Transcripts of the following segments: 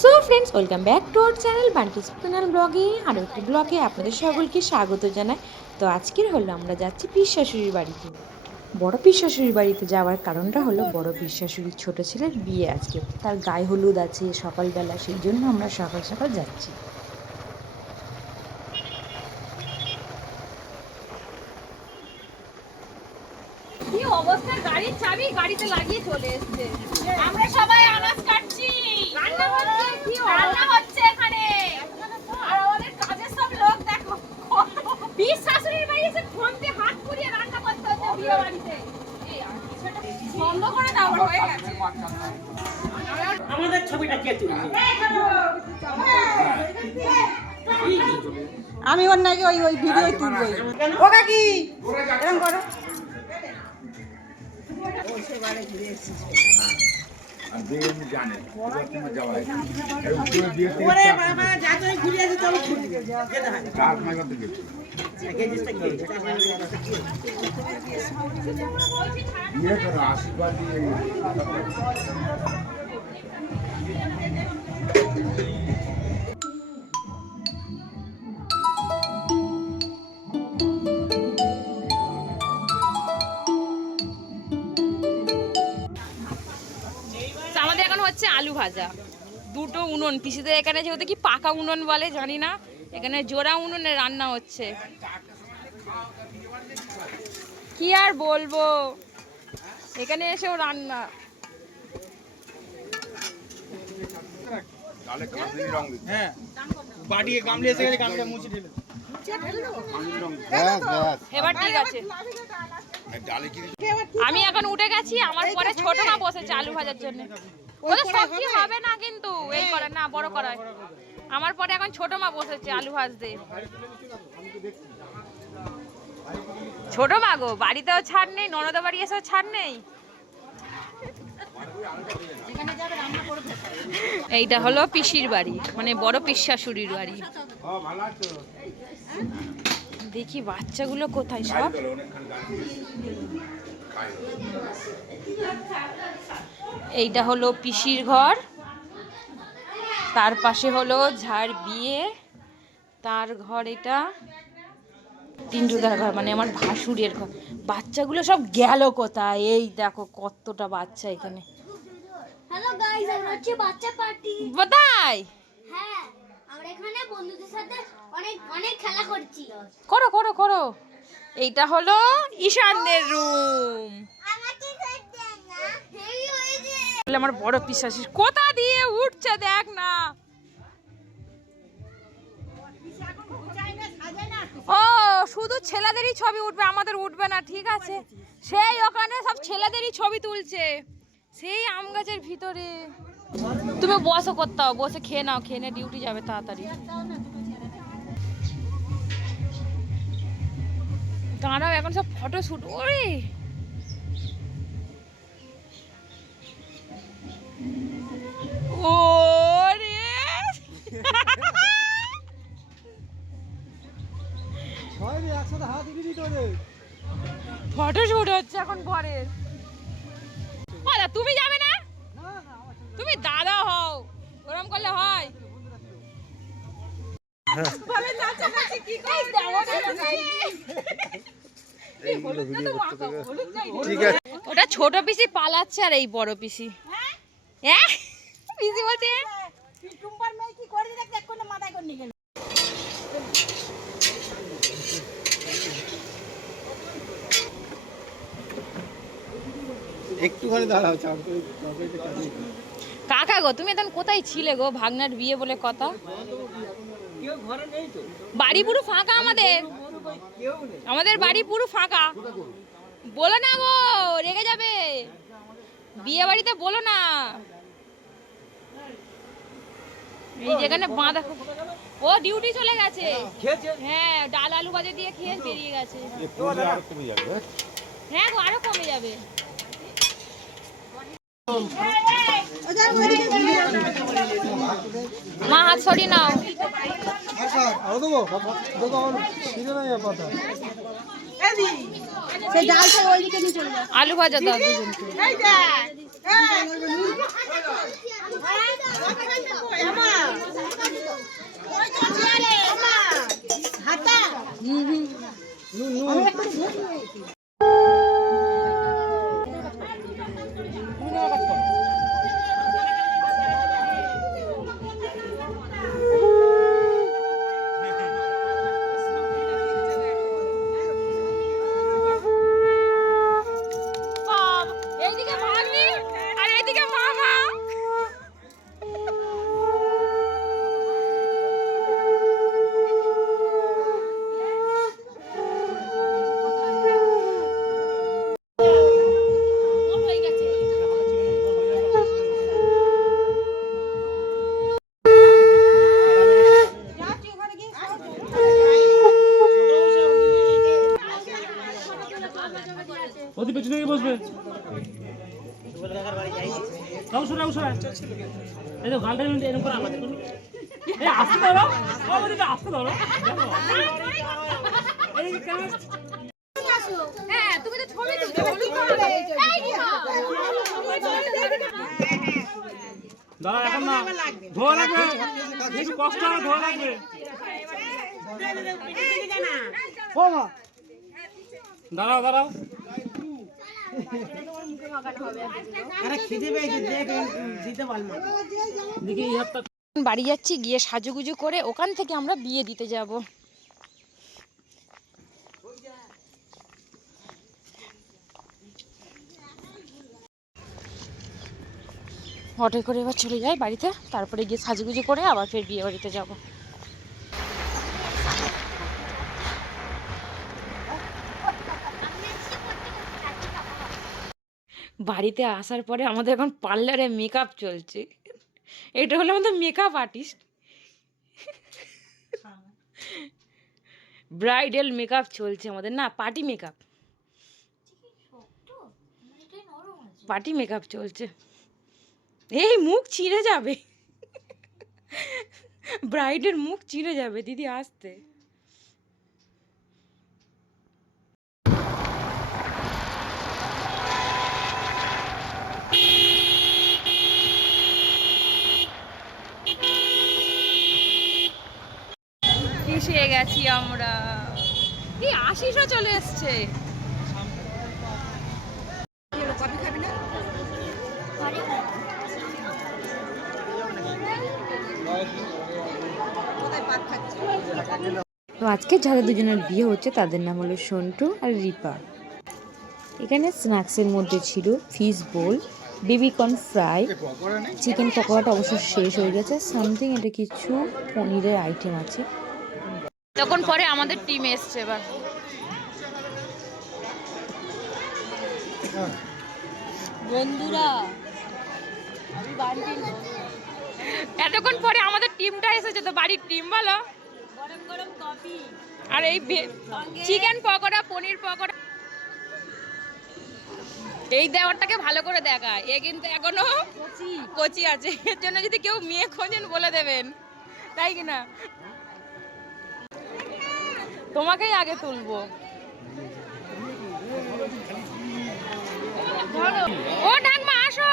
So friends, welcome back to our channel বান্টিস channel ব্লগে। আরও একটি ব্লগে আপনাদের সকলকে স্বাগত জানাই। তো আজকের হলো আমরা যাচ্ছি পিস শাশুড়ির বাড়িতে। বড় পিস শাশুড়ির বাড়িতে যাওয়ার কারণটা হলো বড় পিস শাশুড়ির ছোটো ছেলের বিয়ে আজকে, তার গায়ে হলুদ আছে সকালবেলা, সেই জন্য আমরা সকাল সকাল যাচ্ছি। কি অবস্থা, গাড়ির চাবি গাড়িতে লাগিয়ে চলে এসেছে। আমরা সবাই আনাজ কাটছি, রান্না হচ্ছে, কি রান্না হচ্ছে এখানে। আর আমাদের কাজের সব লোক দেখো, বিশ শাশুড়ির বাড়ি এসে ফোনতে হাত পুড়িয়ে রান্না করতে হচ্ছে বিয়ে বাড়িতে। বন্ধ করে দাও, হয়ে গেছে। আমাদের ছবিটা কে তুলবে? আমি ওর নাকি ওই ভিডিও তুলবো। ও কাকি এরকম করো। আশীর্বাদ দিয়ে আমাদের এখন হচ্ছে আলু ভাজা, দুটো উনুন পিসিদের এখানে, যেহেতু কি পাকা উনুন বলে জানি না, এখানে জোড়া উনুনে রান্না হচ্ছে। কি আর বলবো, এখানে এসেও রান্না। এবার ঠিক আছে, আমি এখন উঠে গেছি, আমার পরে ছোট মা বসেছে আলু ভাজার জন্য। ওদের সবজি হবে না কিন্তু, এই করে না বড় করায়। আমার পরে এখন ছোট মা বসেছে আলু ভাজতে। ছোট মা গো, বাড়িতেও ছাড় নেই, ননদের বাড়ি এসেও ছাড় নেই। এইটা হলো পিসির বাড়ি, মানে বড় পিস শাশুড়ির বাড়ি। দেখি বাচ্চাগুলো কোথায় সব। এইটা হলো পিসির ঘর, তার পাশে হলো যার বিয়ে তার ঘর, এটা তিনটুদার ঘর, মানে আমার ভাসুরের ঘর। বাচ্চাগুলো সব গেল কোথায়? এই দেখো কতটা বাচ্চা এখানে। হ্যালো গাইস, আমরা হচ্ছে বাচ্চা পার্টি। কোথায়? হ্যাঁ, আমরা এখানে বন্ধুদের সাথে অনেক অনেক খেলা করছি। করো করো করো। এইটা হলো ঈশানদের রুম। আমাকে করতে না, হেভি হয়েছে। আমার বড় পিসাসি কোথা দিয়ে উঠছে দেখ না। ও শুধু ছেলেদেরই ছবি উঠবে, আমাদের উঠবে না, ঠিক আছে। সেই ওখানে সব ছেলেদেরই ছবি তুলছে, সেই আম গাছের ভিতরে। তুমি বসো, করতে হবে, বসে খেয়ে নাও, খেয়ে নিয়ে ডিউটি যাবে তাড়াতাড়ি। দাঁড়াও, এখন সব ফটো শুট। ওরে ওরে ফটো শুট হচ্ছে এখন পরে। তুমি যাবে না? তুমি দাদা হও, ওরম করলে হয়? ওটা ছোট পিসি পালাচ্ছে আর এই বড় পিসি। হ্যাঁ পিসি বলছে একটুখানি দাঁড়াও। কাকা গো, তুমি এখন কোথায় ছিলে গো? ভাগনার বিয়ে বলে কথা, বাড়ি পুরো ফাঁকা, আমাদের বাড়ি পুরো ফাঁকা। বলো না গো, রেগে যাবে। বিয়ে বাড়িতে বলো না। এই যেখানে বাঁধা, ও ডিউটি চলে গেছে। হ্যাঁ, ডাল আলু ভাজা দিয়ে খেয়ে বেরিয়ে গেছে। হ্যাঁ গো, আরো কমে যাবে। মা হাত সরি নাও। সেই ডালটা ওইদিকে নিয়ে চলে যাও। আলু ভাজা দাও দুজনকে। এই দেখ, এই। আমা। ওই তো চেয়ারে, আমা। হাতা। আমি একটু দেখি। এইদিকে ভাগ্নি আর এইদিকে মামা। ওদের পেছনে গিয়ে বসবে। এই তো গালটা এরকম করে আমাদের এই আসতে ধরো, আসতে ধরো। এই কেন হ্যাঁ তুমি তো ছবি তুলছো। এই কি মা? দাঁড়া এখন না, ধোয়া লাগবে, একটু কষ্ট হবে, ধোয়া লাগবে। দাঁড়াও দাঁড়াও, দেখি এই হাতটা। বাড়ি যাচ্ছি, গিয়ে সাজুগুজু করে ওখান থেকে আমরা বিয়ে দিতে যাব। অটো করে এবার চলে যাই বাড়িতে, তারপরে গিয়ে সাজুগুজু করে আবার ফের বিয়ে বাড়িতে যাব। বাড়িতে আসার পরে আমাদের এখন পার্লারে মেকআপ চলছে। এটা হলো আমাদের মেকআপ আর্টিস্ট, ব্রাইডাল মেকআপ চলছে আমাদের, না পার্টি মেকআপ, পার্টি মেকআপ চলছে। এই মুখ ছিঁড়ে যাবে, ব্রাইডের মুখ ছিঁড়ে যাবে দিদি আসতে। এসে গেছি আমরা, এই আশিসও চলে এসছে। তো আজকে যাদের দুজনের বিয়ে হচ্ছে তাদের নাম হলো সন্টু আর রিপা। এখানে স্ন্যাক্সের মধ্যে ছিল ফিশ বোল, বেবিকর্ন ফ্রাই, চিকেন পকোড়াটা অবশ্য শেষ হয়ে গেছে, সামথিং এটা কিছু পনিরের আইটেম আছে। তখন পরে আমাদের টিম এসছে এবার। বন্ধুরা, এতক্ষণ পরে আমাদের টিমটা এসেছে, তো বাড়ির টিম বলো। গরম গরম কফি আর এই চিকেন পকোড়া, পনির পকোড়া, এই দেওয়ারটাকে ভালো করে দেখা, এ কিন্তু এখনো কচি আছে, এর জন্য যদি কেউ মেয়ে খোঁজেন বলে দেবেন, তাই কিনা? তোমাকেই আগে তুলবো। ও ঠাকমা আসো।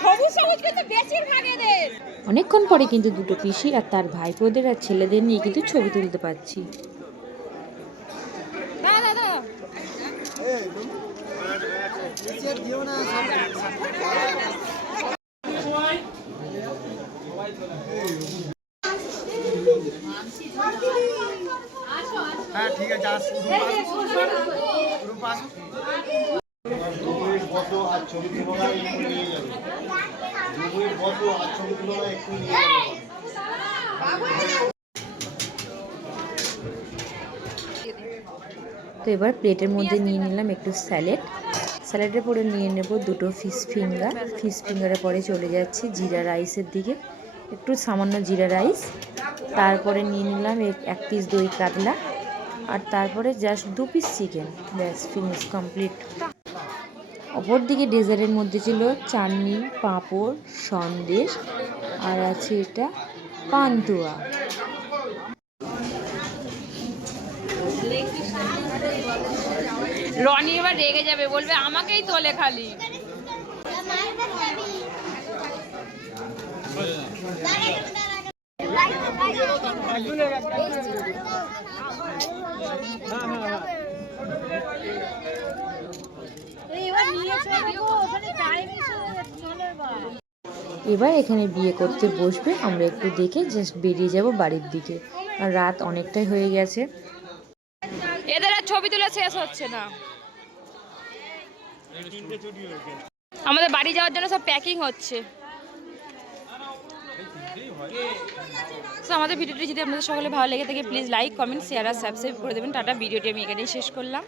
সবুজ সবুজ কিন্তু বেশিরভাগ এদের। অনেকক্ষণ পরে কিন্তু দুটো পিসি আর তার ভাইপোদের আর ছেলেদের নিয়ে কিন্তু ছবি তুলতে পারছি। হ্যাঁ ঠিক আছে, বসো আর ছবি তুলো না, একটু নিয়ে যাবে। বসো আর ছবি তুলো না, একটু নিয়ে যাবে। তো এবার প্লেটের মধ্যে নিয়ে নিলাম একটু স্যালাড, স্যালাডের পরে নিয়ে নেব দুটো ফিশ ফিঙ্গার, ফিশ ফিঙ্গারের পরে চলে যাচ্ছি জিরা রাইসের দিকে, একটু সামান্য জিরা রাইস, তারপরে নিয়ে নিলাম এক পিস দই কাতলা, আর তারপরে জাস্ট 2 পিস চিকেন। ব্যাস ফিনিশ কমপ্লিট। অপর দিকে ডেজার্টের মধ্যে ছিল চাটনি, পাঁপড়, সন্দেশ, আর আছে এটা পান্তুয়া। রনি এবার রেগে যাবে, বলবে আমাকেই তোলে খালি। এবার এখানে বিয়ে করতে বসবে, আমরা একটু দেখে জাস্ট বেরিয়ে যাব বাড়ির দিকে, আর রাত অনেকটাই হয়ে গেছে। এদের আর ছবি তোলা শেষ হচ্ছে না। আমাদের বাড়ি যাওয়ার জন্য সব প্যাকিং হচ্ছে। তো আমাদের ভিডিওটি যদি আপনাদের সকলে ভালো লেগে থাকে প্লিজ লাইক, কমেন্ট, শেয়ার আর সাবস্ক্রাইব করে দেবেন। টাটা, ভিডিওটি আমি এখানেই শেষ করলাম।